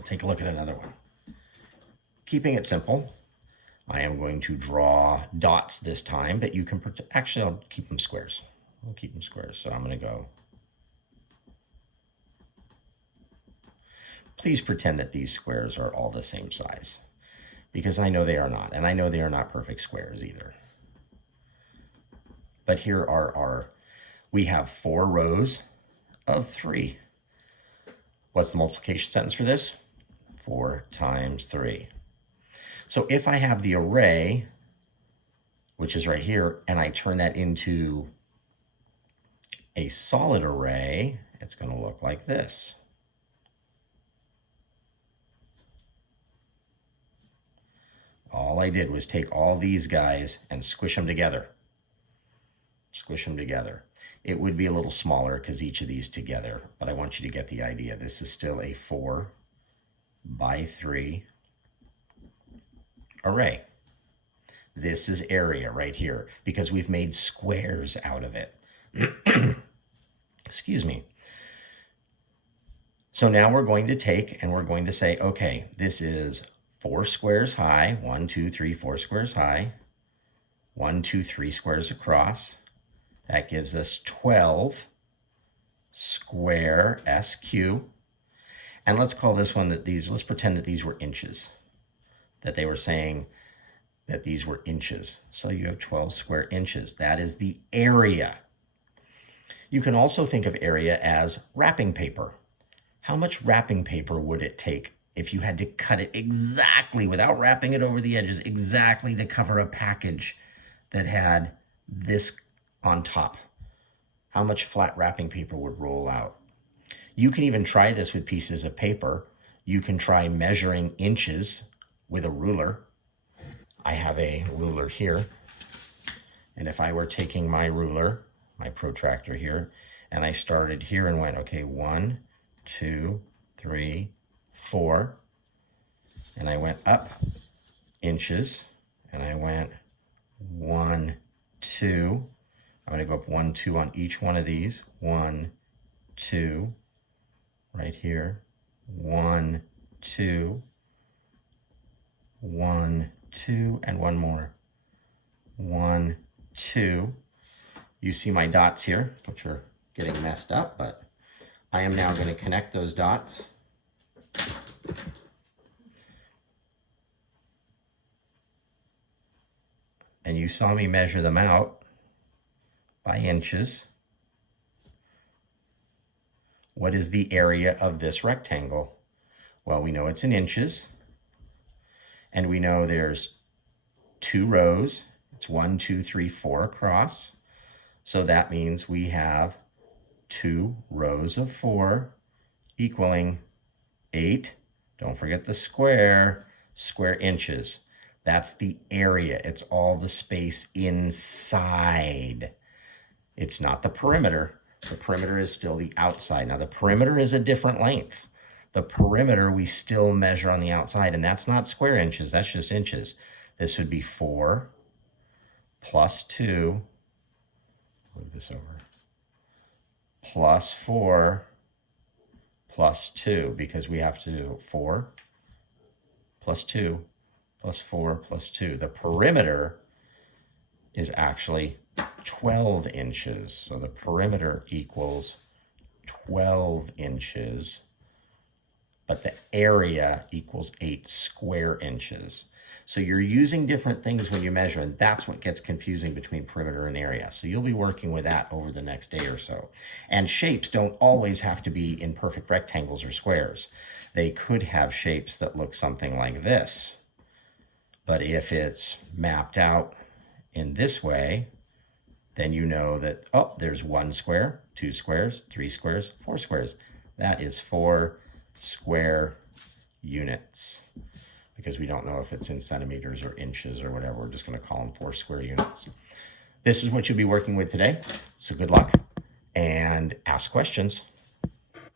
we'll take a look at another one. Keeping it simple, I am going to draw dots this time, but you can, actually I'll keep them squares. I'll keep them squares. So I'm going to go. Please pretend that these squares are all the same size, because I know they are not, and I know they are not perfect squares either. But here are we have 4 rows of 3. What's the multiplication sentence for this? 4 times 3. So if I have the array, which is right here, and I turn that into a solid array, it's going to look like this. All I did was take all these guys and squish them together. Squish them together. It would be a little smaller because each of these together, but I want you to get the idea. This is still a 4 by 3 array. This is area right here because we've made squares out of it. Excuse me. So now we're going to take and we're going to say, okay, this is 4 squares high, 1, 2, 3, 4 squares high, 1, 2, 3 squares across. That gives us 12 square SQ. And let's call this one let's pretend that these were inches, that they were saying that these were inches. So you have 12 square inches. That is the area. You can also think of area as wrapping paper. How much wrapping paper would it take if you had to cut it exactly, without wrapping it over the edges, exactly to cover a package that had this on top? How much flat wrapping paper would roll out? You can even try this with pieces of paper. You can try measuring inches with a ruler. I have a ruler here. And if I were taking my ruler, my protractor here, and I started here and went, okay, 1, 2, 3, 4, and I went up inches, and I went 1, 2. I'm going to go up 1, 2 on each one of these. 1, 2, right here. 1, 2, 1, 2, and one more. 1, 2. You see my dots here, which are getting messed up, but I am now going to connect those dots. And you saw me measure them out by inches. What is the area of this rectangle? Well, we know it's in inches. And we know there's 2 rows. It's 1, 2, 3, 4 across. So that means we have 2 rows of 4 equaling 8. Don't forget the square inches. That's the area. It's all the space inside. It's not the perimeter. The perimeter is still the outside. Now, the perimeter is a different length. The perimeter we still measure on the outside, and that's not square inches. That's just inches. This would be 4 plus 2. Move this over. Plus 4 plus 2, because we have to do 4 plus 2 plus 4 plus 2. The perimeter is actually 12 inches. So the perimeter equals 12 inches, but the area equals 8 square inches. So you're using different things when you measure, and that's what gets confusing between perimeter and area. So you'll be working with that over the next day or so. And shapes don't always have to be in perfect rectangles or squares. They could have shapes that look something like this. But if it's mapped out in this way, then you know that, oh, there's 1 square, 2 squares, 3 squares, 4 squares. That is 4 square units. Because we don't know if it's in centimeters or inches or whatever. We're just going to call them 4 square units. This is what you'll be working with today. So good luck and ask questions.